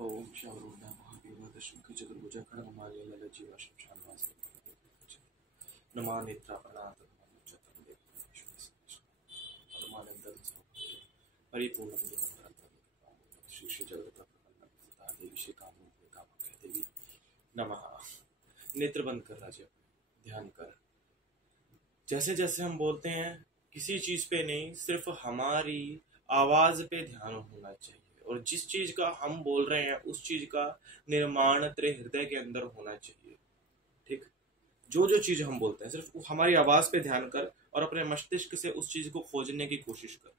ओम शावरोधा महादेवा दशम की चतुर्भुजा खड़गमाली ललजीवा शमशानवासी नमा नेत्रा अनाथ परिपूर्णं श्री श्री जगत देवी श्री कामरूपे देवी नमः। नेत्र बंद कर राजा, ध्यान कर। जैसे जैसे हम बोलते हैं किसी चीज पे नहीं, सिर्फ हमारी आवाज पे ध्यान होना चाहिए, और जिस चीज का हम बोल रहे हैं उस चीज का निर्माण तेरे हृदय के अंदर होना चाहिए। ठीक, जो जो चीज हम बोलते हैं सिर्फ हमारी आवाज पे ध्यान कर और अपने मस्तिष्क से उस चीज को खोजने की कोशिश कर।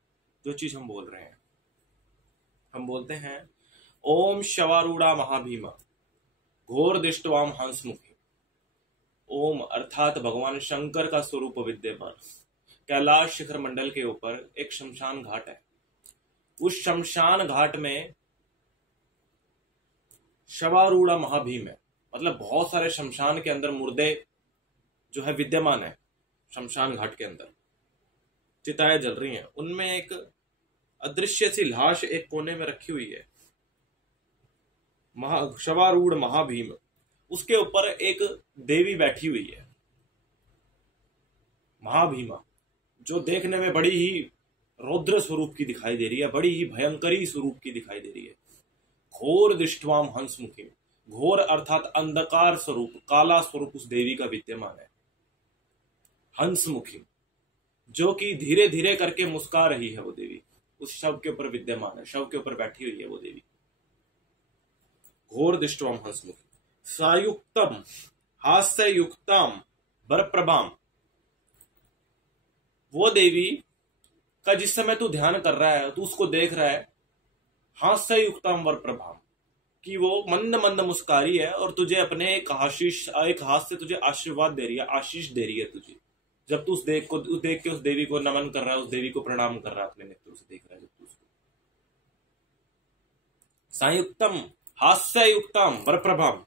जो चीज हम बोल रहे हैं, हम बोलते हैं ओम शवारूढ़ा महाभीमा घोर दृष्टवाम हंसमुखी। ओम अर्थात भगवान शंकर का स्वरूप विद्यमान कैलाश शिखर मंडल के ऊपर एक शमशान घाट है। उस शमशान घाट में शवारूढ़ा महाभीम है, मतलब बहुत सारे शमशान के अंदर मुर्दे जो है विद्यमान है। शमशान घाट के अंदर चिताएं जल रही हैं, उनमें एक अदृश्य सी लाश एक कोने में रखी हुई है। शवारूढ़ महाभीम, उसके ऊपर एक देवी बैठी हुई है महाभीमा, जो देखने में बड़ी ही रौद्र स्वरूप की दिखाई दे रही है, बड़ी ही भयंकरी स्वरूप की दिखाई दे रही है। घोर दृष्टवाम हंसमुखी, घोर अर्थात अंधकार स्वरूप, काला स्वरूप उस देवी का विद्यमान है। हंसमुखी, जो कि धीरे धीरे करके मुस्का रही है वो देवी, उस शव के ऊपर विद्यमान है, शव के ऊपर बैठी हुई है वो देवी। घोर दृष्टवाम हंसमुखी सायुक्तम हास्य युक्तम वरप्रभाम, वो देवी का जिस समय तू ध्यान कर रहा है, तू उसको देख रहा है, हास्य युक्तम वरप्रभाम, कि वो मंद मंद मुस्कारी है और तुझे अपने एक हाथ से तुझे आशीर्वाद दे रही है, आशीष दे रही है तुझे। जब तू उस देख के उस देवी को नमन कर रहा है, उस देवी को प्रणाम कर रहा है, अपने नेत्रों से देख रहा है जब तू उसको। संयुक्तम हास्य युक्तम वरप्रभाम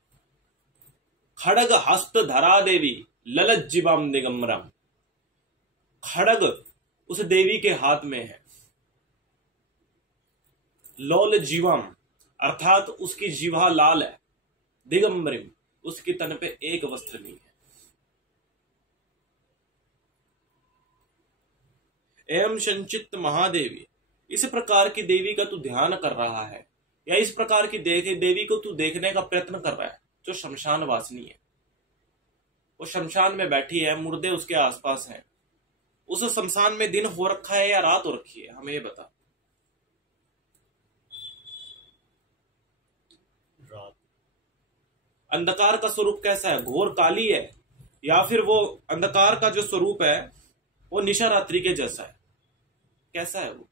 खड़ग हस्त धरा देवी ललज्जिबाम दिगंबरम, खड़ग उस देवी के हाथ में है। लोल जीवम अर्थात उसकी जीवा लाल है। दिगंबरिम, उसके तन पे एक वस्त्र नहीं है। एवं संचित महादेवी, इस प्रकार की देवी का तू ध्यान कर रहा है, या इस प्रकार की देवी को तू देखने का प्रयत्न कर रहा है, जो शमशान वासिनी है। वो शमशान में बैठी है, मुर्दे उसके आसपास हैं। उस शमशान में दिन हो रखा है या रात हो रखी है, हमें ये बता। रात। अंधकार का स्वरूप कैसा है? घोर काली है, या फिर वो अंधकार का जो स्वरूप है वो निशा रात्रि के जैसा है? कैसा है वो?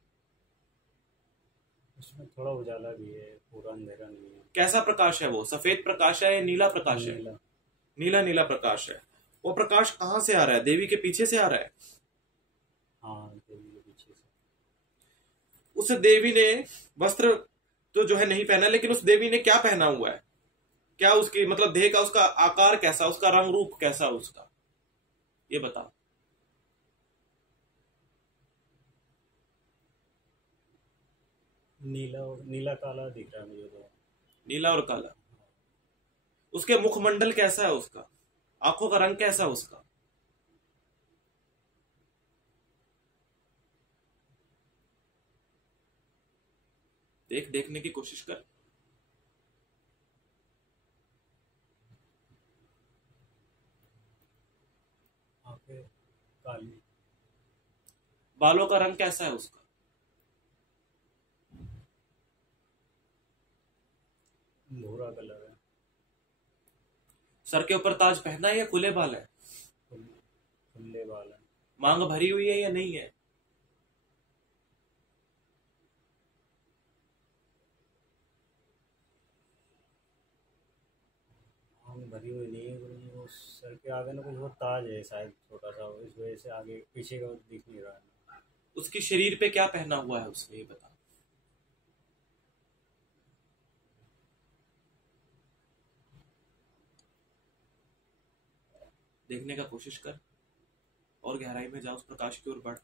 उसमें थोड़ा उजाला भी है, पूरा अंधेरा नहीं है। कैसा प्रकाश है वो? सफेद प्रकाश है या नीला प्रकाश है? नीला नीला प्रकाश है। वो प्रकाश कहां से आ रहा है? देवी के पीछे से आ रहा है। हाँ, देवी के पीछे से। उस देवी ने वस्त्र तो जो है नहीं पहना, लेकिन उस देवी ने क्या पहना हुआ है? क्या उसकी मतलब देह का उसका आकार कैसा, उसका रंग रूप कैसा उसका, ये बता। नीला काला दिख रहा है मुझे तो। नीला और काला। उसके मुखमंडल कैसा है? उसका आंखों का रंग कैसा है उसका? देखने की कोशिश कर। आंखें काली। बालों का रंग कैसा है उसका? भूरा कलर है। सर के ऊपर ताज पहना है या खुले बाल है? खुले बाल है। मांग भरी हुई है या नहीं है? मांग भरी हुई नहीं है, वो सर के आगे ना कुछ वो ताज है शायद, छोटा सा, इस वजह से आगे पीछे का दिख नहीं रहा है। उसके शरीर पे क्या पहना हुआ है उसने, ये बता। देखने का कोशिश कर और गहराई में जा, उस प्रकाश की ओर बढ़।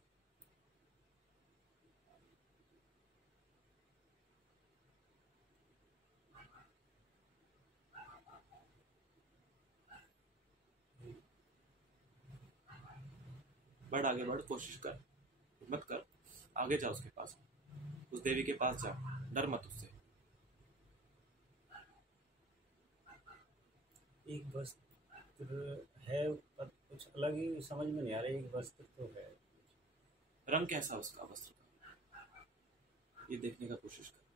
बढ़, आगे बढ़, कोशिश कर, मत कर, आगे जा उसके पास, उस देवी के पास जा, डर मत उससे। एक वस्त्र है पर कुछ अलग ही समझ में नहीं आ रहा, एक वस्त्र तो है। रंग कैसा उसका वस्त्र का, ये देखने का कोशिश कर।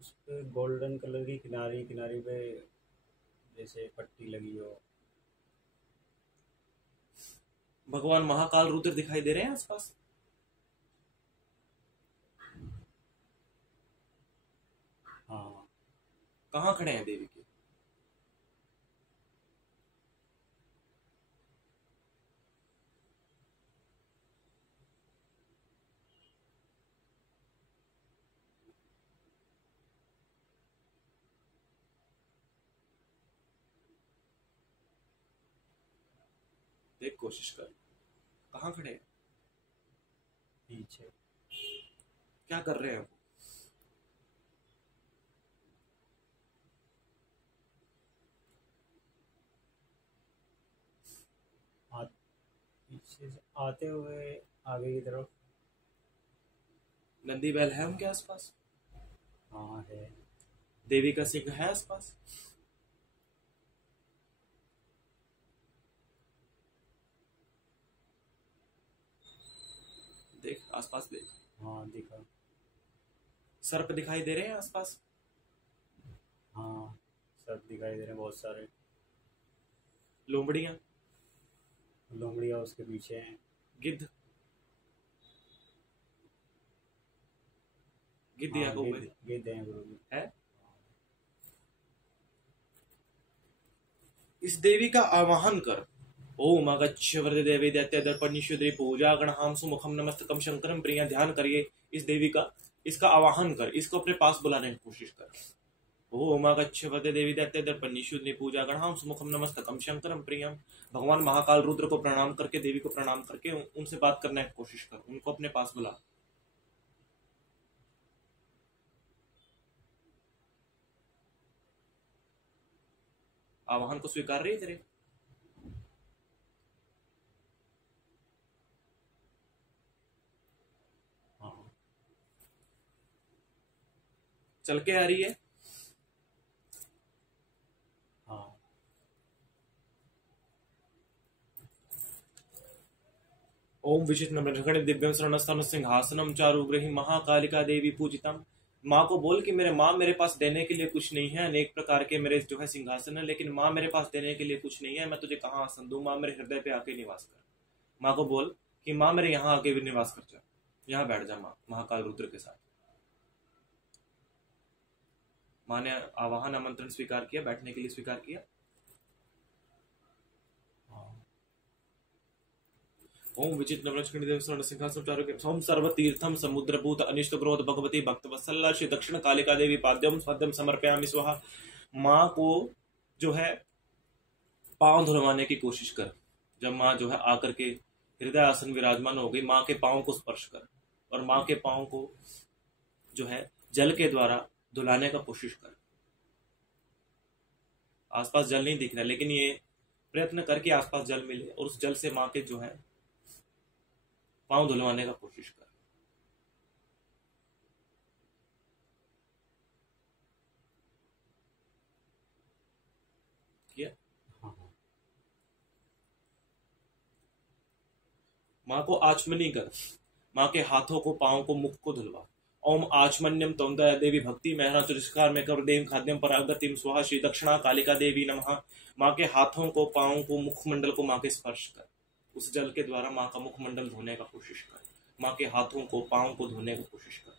उस पे गोल्डन कलर की किनारी किनारी पे जैसे पट्टी लगी हो। भगवान महाकाल रुद्र दिखाई दे रहे हैं आसपास? हाँ। कहाँ खड़े हैं देवी के? देख, कोशिश कर, कहाँ खड़े हैं? पीछे। क्या कर रहे हैं? पीछे से आते हुए आगे की तरफ। नंदी बैल है उनके आसपास? हाँ है। देवी का सिंह है आसपास? देख, आसपास देख। हाँ दिखा। सर्प दिखाई दे रहे हैं आसपास? हाँ सब दिखाई दे रहे हैं, बहुत सारे। लोमड़ियां? लोमड़ियाँ उसके पीछे हैं। गिद्ध? गिद्ध या हाँ कौवे गिद्ध हैं गुरु जी। है? इस देवी का आवाहन कर। ओम अगच्छ वरदे देवी दैत्य दर्पणीश्वरी पूजा गणहाम सुमुखम नमस्तकम शंकरम प्रिया। ध्यान करिए इस देवी का, इसका आवाहन कर, इसको अपने पास बुलाने की कोशिश कर। ओम अगच्छ वरदे देवी दैत्य दर्पणीश्वरी पूजा गणहाम सुमुखम नमस्तकम शंकरम प्रियम। भगवान महाकाल रुद्र को प्रणाम करके, देवी को प्रणाम करके उनसे बात करने की कोशिश कर, उनको अपने पास बुला। आवाहन को स्वीकार रही है तेरे? हाँ। चल के आ रही है? हाँ। ओम विचित्र दिव्यम शरणस्थान सिंहासनम चारुग्रही महाकालिका देवी पूजितम। माँ को बोल कि मेरे माँ मेरे पास देने के लिए कुछ नहीं है, अनेक प्रकार के मेरे जो है सिंहासन है, लेकिन माँ मेरे पास देने के लिए कुछ नहीं है, मैं तुझे कहाँ आसन दूं? माँ मेरे हृदय पे आके निवास कर। माँ को बोल कि माँ मेरे यहाँ आके भी निवास कर जा, यहाँ बैठ जा माँ महाकाल रुद्र के साथ। माँ ने आवाहन आमंत्रण स्वीकार किया, बैठने के लिए स्वीकार किया। ओम विचित्र सिंहासन सर्वतीर्थम समुद्रभूत अनिष्ट ग्रोध भगवती भक्त वत्सला श्री दक्षिण कालिका देवी पाद्यम स्वाद्यम समर्पयामि स्वाहा। माँ को जो है पांव धुलवाने की कोशिश कर। जब माँ जो है आकर के हृदय आसन विराजमान हो गई, माँ के पांव को स्पर्श कर और माँ के पांव को जो है जल के द्वारा धुलाने का कोशिश कर। आसपास जल नहीं दिख रहा, लेकिन ये प्रयत्न करके आसपास जल मिले और उस जल से माँ के जो है पांव धुलवाने का कोशिश कर। किया? माँ को आचमनी कर, माँ के हाथों को, पांव को, मुख को धुलवा। ओम आचमन्यम तम दया देवी भक्ति मेहरा तिरस्कार में कर देव खाद्यम परागतिम स्वाहा श्री दक्षिणा कालिका देवी नमः। माँ के हाथों को, पांव को, मुखमंडल को माँ के स्पर्श कर। उस जल के द्वारा माँ का मुखमंडल धोने का कोशिश कर। माँ के हाथों को, पांव को धोने की कोशिश कर।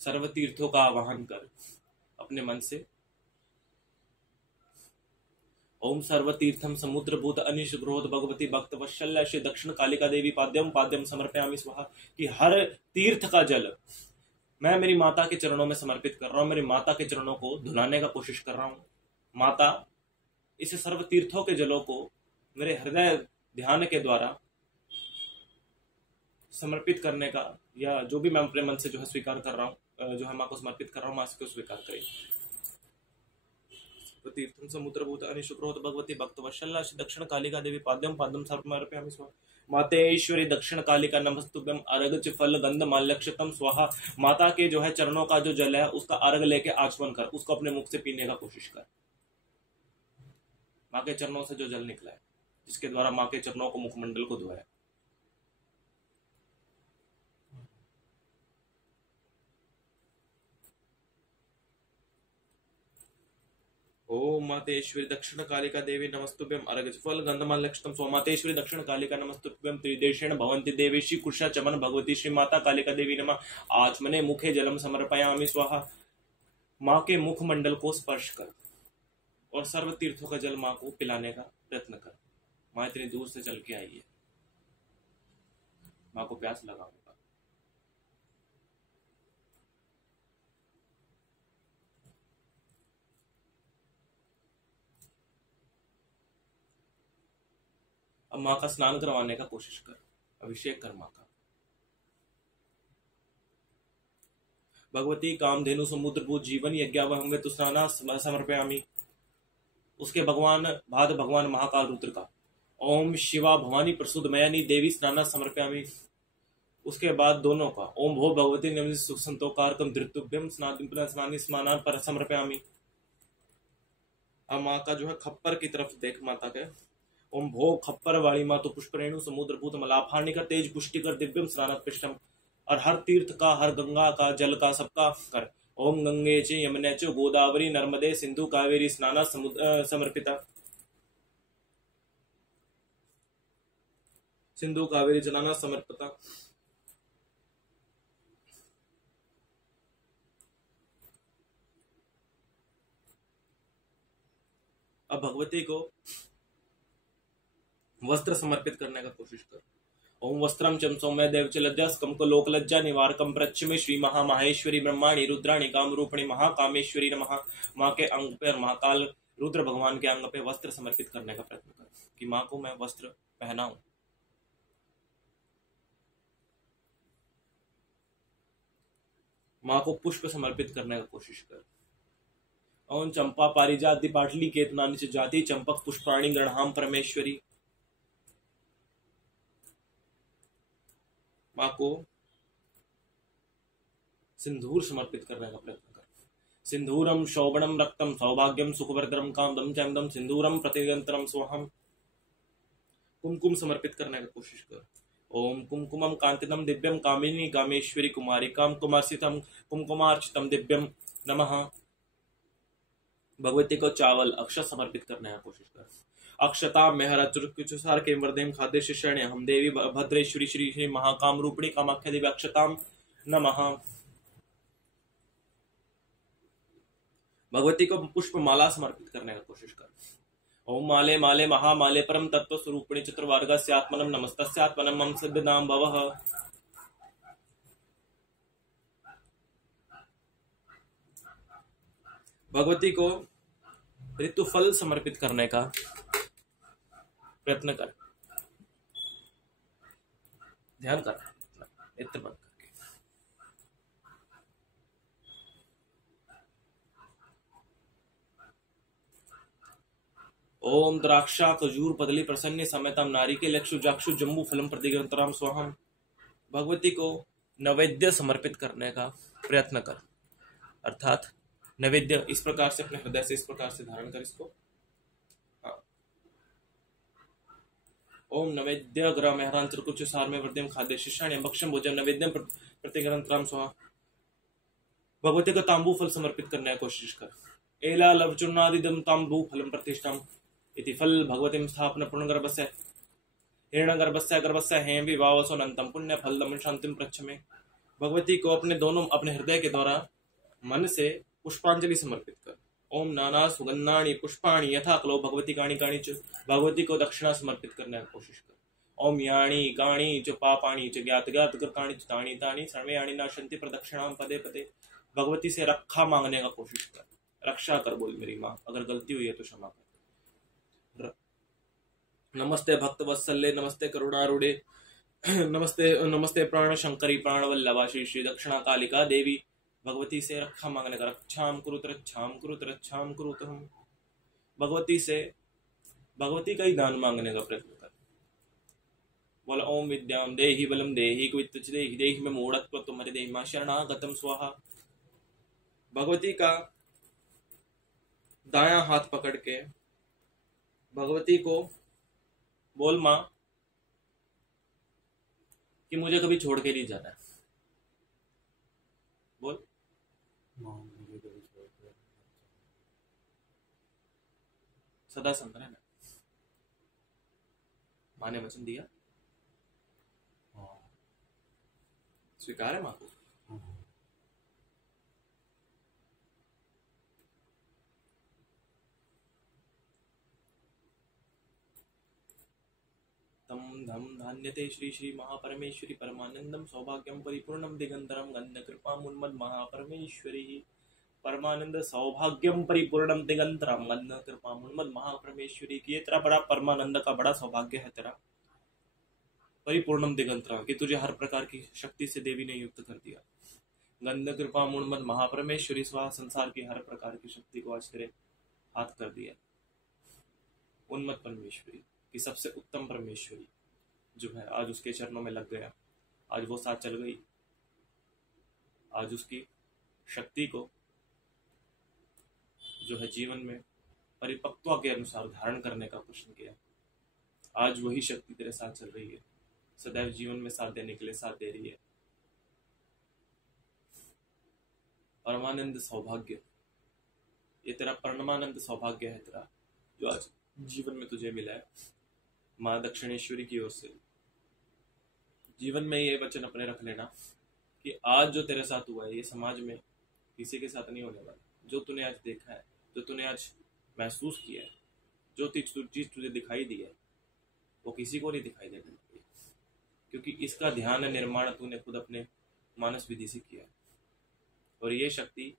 सर्व तीर्थों का आवाहन कर अपने मन से। ओम सर्वतीर्थम समुद्रभूत अनिश ग्रोध भगवती भक्त वत्सल्य श्री दक्षिण कालिका देवी पाद्यम पाद्यम समर्पयामि स्वाहा। कि हर तीर्थ का जल मैं मेरी माता के चरणों में समर्पित कर रहा हूँ, मेरी माता के चरणों को धुलाने का कोशिश कर रहा हूँ। माता, इस सर्व तीर्थों के जलों को मेरे हृदय ध्यान के द्वारा समर्पित करने का, या जो भी मैं अपने मन से जो है स्वीकार कर रहा हूँ, जो है माँ को समर्पित कर रहा हूँ, माँ इसको स्वीकार करें। तीर्थम समुद्रभूतानि शुक्रोत भगवती भक्तवत्सला श्री दक्षिण कालिका देवी पाद्यम पादम समर्पयामि स्वाहा। मातेश्वरी दक्षिण कालिका नमस्तुभ्यम अर्घ फल गंध माल्यक्षतम स्वाहा। माता के जो है चरणों का जो जल है उसका अर्घ लेके आचमन कर, उसको अपने मुख से पीने का कोशिश कर। माँ के चरणों से जो जल निकला है, जिसके द्वारा माँ के चरणों को, मुखमंडल को धोया। ओम मातेश्वरी दक्षिण कालिका देवी नमस्तुभ्यम अर्घ फल गंधमाल्यक्षतम स्व। मातेश्वरी दक्षिण कालिका नमस्तुभ्यम त्रिदेशेण भवन्ति देवेशी कुर्षा चमन भगवती श्री माता कालिका देवी नमः। आचमने मुखे जलम समर्पयामि स्वाहा। माँ के मुखमंडल को स्पर्श कर और सर्व तीर्थों का जल माँ को पिलाने का प्रयत्न कर। माँ इतनी दूर से चल के आई है, माँ को प्यास लगा होगा। अब माँ का स्नान करवाने का कोशिश कर, अभिषेक कर माँ का। भगवती कामधेनु समुद्रभूत जीवन यज्ञावहं वे तुस्नाना समर्पयामि। उसके भगवान महाकाल रुद्र का ओम शिवा भवानी प्रसुदमयानी देवी स्नाना समर्पयामि। उसके बाद दोनों का ओम भो भगवती नियम सुख संतोकारकम धृतुभ्यम स्नानी स्नानान पर समर्पयामि। अब माँ का जो है खप्पर की तरफ देख माता के। ओम भो खप्पर वाली मातो पुष्परेणु समुद्रभूत मलाफानी का तेज पुष्टि कर दिव्यम स्नानत पिष्टम। और हर तीर्थ का, हर गंगा का, जल का, सबका कर। ओम गंगे च यमुने च गोदावरी नर्मदे सिंधु कावेरी स्नाना समर्पिता। सिंधु कावेरी जलाना समर्पिता। अब भगवती को वस्त्र समर्पित करने का कोशिश कर। ओम वस्त्रम चम सौम्य देव च लज्जा स्कम को लोक लज्जा निवारकम प्रच्छमे श्री महामाहेश्वरी ब्रह्माणी रुद्राणी काम रूपणी महाकामेश्वरी नमः। माँ के अंग पे और महाकाल रुद्र भगवान के अंग पे वस्त्र समर्पित करने का प्रयत्न कर कि माँ को मैं वस्त्र पहनाऊं। माँ को पुष्प समर्पित करने का कोशिश कर। ओम चंपा पारिजात पाटली केतनानि च जाति चंपक पुष्पाणी गृहाम परमेश्वरी। माँ को सिंदूर समर्पित करने का प्रयत्न कर। सिंदूरम शोभनम रक्तम सौभाग्यम सुखवर्धनम कामदम चंदम सिंदूरम प्रतिगंतरम स्वाहम। कुमकुम समर्पित करने का कोशिश कर। ओम कुमकुमम कांतितम दिव्यम कामिनी कामेश्वरी कुमारी काम कुमारसितम कुमकुमार्चितम दिव्यम नमः। भगवती को चावल अक्षत समर्पित करने का कोशिश कर। अक्षता मेहरा चुरुसार के वर्देम खाद्य शिष्य हम देवी भद्रेश्वरी श्री श्री महाकाम रूपिणी कामाख्या देवी अक्षताम नमः। भगवती को पुष्प माला समर्पित करने का कोशिश कर। ओम माले माले महामाले परम तत्व स्वरूपिणी चतुर्वर्गस्य आत्मनम नमस्तस्य आत्मनम मम सिद्धनाम भवः। भगवती को ऋतुफल समर्पित करने का प्रयत्न कर। ध्यान कर, नेत्र बंद करके। ओम द्राक्षा खजूर पदली प्रसन्न समेतम नारी के लक्षु जाक्षु जम्बू फलम प्रतिग्रंतराम स्वाहम। भगवती को नैवेद्य समर्पित करने का प्रयत्न कर, अर्थात नैवेद्य इस प्रकार से अपने हृदय से इस प्रकार से धारण कर इसको। ओम नैवेद्य ग्रह मेहरांचल कुछ सार में वृद्धिम खाद्य शिष्याण्यम भक्षम भोजन नैवेद्यम प्रतिग्रंतराम स्वाहा। भगवती को तांबू फल समर्पित करने की कोशिश कर। एला लवचूर्णादिदम तांबू फलम प्रतिष्ठम इति फल भगवतीम स्थापन पूर्णगर्भस्य हिरण्यगर्भस्य गर्भस्य हेम विवावसोनंतम पुण्य फलदम शांतिम प्रच्छमे। भगवती को अपने हृदय के द्वारा मन से पुष्पांजलि समर्पित कर। ओम नाना सुगंधाणी पुष्पाणी यथा कलो भगवती काणी काणी च। भगवती को दक्षिणा समर्पित करने की कोशिश कर। ओम याणी काणी च पापाणी च ज्ञात ज्ञात कृतानि च तानि तानि सर्वयानि नाशन्ति प्रदक्षिणाम पदे पदे। भगवती से रक्षा मांगने का कोशिश कर, रक्षा कर बोल मेरी माँ, अगर गलती हुई है तो क्षमा कर। नमस्ते भक्त वत्सल्य नमस्ते करुणारूढ़े नमस्ते नमस्ते प्राण शंकरी प्राण वल्लभा श्री श्री दक्षिणा कालिका देवी। भगवती से रक्षा मांगने का, रक्षाम कुरुत रक्षाम कुरुत रक्षाम कुरुत। हम भगवती से, भगवती का ही दान मांगने का प्रयत्न कर। बोला ओम विद्याम देहि बलम देहि कुवित्त देहि देहि में मूढ़त्व तुम्हारे देहि मां शरणागतम स्वाहा। भगवती का दायां हाथ पकड़ के भगवती को बोल मां कि मुझे कभी छोड़ के नहीं जाना है। बोल माँ मुझे कभी छोड़ के सदा संग रहना। माँ ने वचन दिया, हाँ स्वीकार है माँ को। हाँ तम धम धान्यते श्री श्री महापरमेश्वरी परमानंदम सौभाग्यम परिपूर्णम दिगंतरम गंध कृपा मुन्मद महापरमेश्वरी। परमानंद सौभाग्यम परिपूर्णम दिगंतरम गंध कृपा मुन्मद महापरमेश्वरी की ये तेरा बड़ा परमानंद का बड़ा सौभाग्य है तेरा। परिपूर्णम दिगंतरम कि तुझे हर प्रकार की शक्ति से देवी ने युक्त कर दिया। गंध कृपा मुन्मद महापरमेश्वरी स्वाहा, संसार की हर प्रकार की शक्ति को आज तेरे हाथ कर दिया। उन्मत्त परमेश्वरी कि सबसे उत्तम परमेश्वरी जो है आज उसके चरणों में लग गया, आज वो साथ चल गई। आज उसकी शक्ति को जो है जीवन में परिपक्वता के अनुसार धारण करने का प्रश्न किया। आज वही शक्ति तेरे साथ चल रही है, सदैव जीवन में साथ देने के लिए साथ दे रही है। परमानंद सौभाग्य, ये तेरा परमानंद सौभाग्य है तेरा जो आज जीवन में तुझे मिला है माँ दक्षिणेश्वरी की ओर से। जीवन में ये वचन अपने रख लेना कि आज जो तेरे साथ हुआ है ये समाज में किसी के साथ नहीं होने वाला। जो तूने आज देखा है, जो तूने आज महसूस किया है, जो चीज तुझे दिखाई दी है वो किसी को नहीं दिखाई देने वाली, क्योंकि इसका ध्यान निर्माण तूने खुद अपने मानस विधि से किया है। और ये शक्ति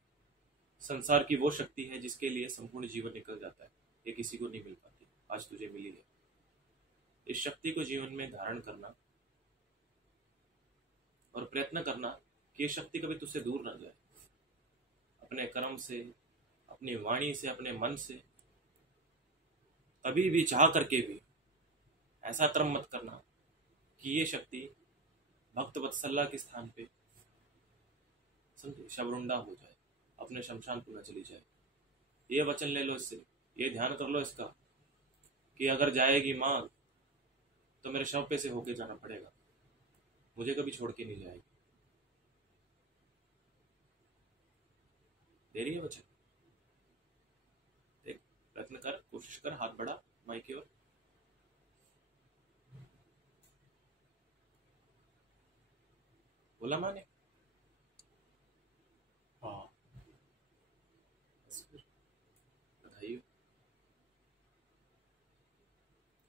संसार की वो शक्ति है जिसके लिए संपूर्ण जीवन निकल जाता है, ये किसी को नहीं मिल पाती, आज तुझे मिली है। इस शक्ति को जीवन में धारण करना और प्रयत्न करना कि ये शक्ति कभी तुझसे दूर ना जाए। अपने कर्म से, अपनी वाणी से, अपने मन से कभी भी चाह करके भी ऐसा कर्म मत करना कि ये शक्ति भक्त वत्सल्ला के स्थान पे शवरुंडा हो जाए, अपने शमशान पुनः चली जाए। ये वचन ले लो इससे, ये ध्यान कर लो इसका कि अगर जाएगी माँ तो मेरे शव पे से होके जाना पड़ेगा, मुझे कभी छोड़ के नहीं जाएगी। दे रही है वचन, देख प्रयत्न कर, कोशिश कर, हाथ बढ़ा माई की ओर। बोला माँ ने हाँ बधाई हो,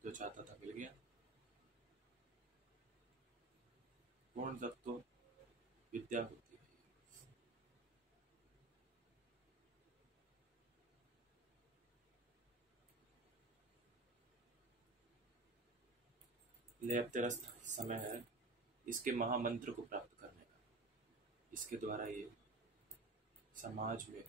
जो चाहता था मिल गया। पूर्ण तत्व विद्या होती है। ले अब तेरा समय है इसके महामंत्र को प्राप्त करने का। इसके द्वारा ये समाज में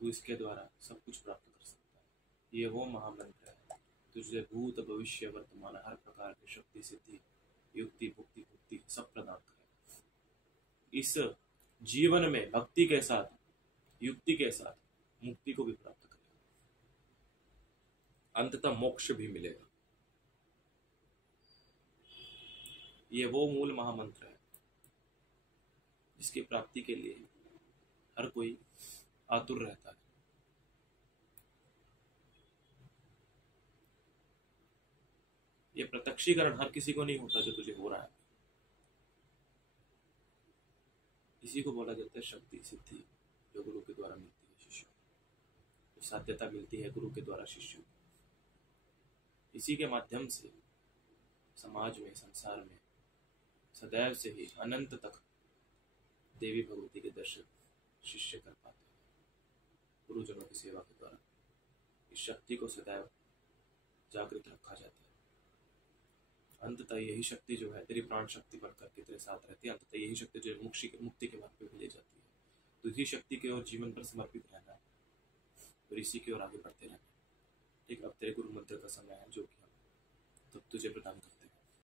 तू इसके द्वारा सब कुछ प्राप्त कर सकता है। ये वो महामंत्र है तुझे भूत भविष्य वर्तमान हर प्रकार की शक्ति सिद्धि युक्ति भुक्ति भुक्ति सब प्रदान करेगा। इस जीवन में भक्ति के साथ युक्ति के साथ मुक्ति को भी प्राप्त करेगा, अंततः मोक्ष भी मिलेगा। ये वो मूल महामंत्र है जिसकी प्राप्ति के लिए हर कोई आतुर रहता है। ये प्रत्यक्षीकरण हर किसी को नहीं होता जो तुझे हो रहा है। इसी को बोला जाता है शक्ति सिद्धि, जो गुरु के द्वारा मिलती है शिष्य को, जो साध्यता मिलती है गुरु के द्वारा शिष्य को। इसी के माध्यम से समाज में, संसार में सदैव से ही अनंत तक देवी भगवती के दर्शन शिष्य कर पाते हैं गुरुजनों की सेवा के द्वारा। इस शक्ति को सदैव जागृत रखा जाता है। अंततः यही शक्ति जो है तेरी प्राण शक्ति बन करके तेरे साथ रहती है। अंततः यही शक्ति जो मुक्ति के मार्ग पे भी ले जाती है। तो इसी शक्ति के और जीवन पर समर्पित रहना और इसी की ओर आगे बढ़ते रहना। ठीक, अब तेरे गुरु मंत्र का समय है जो कि हम तब तुझे प्रदान करते हैं।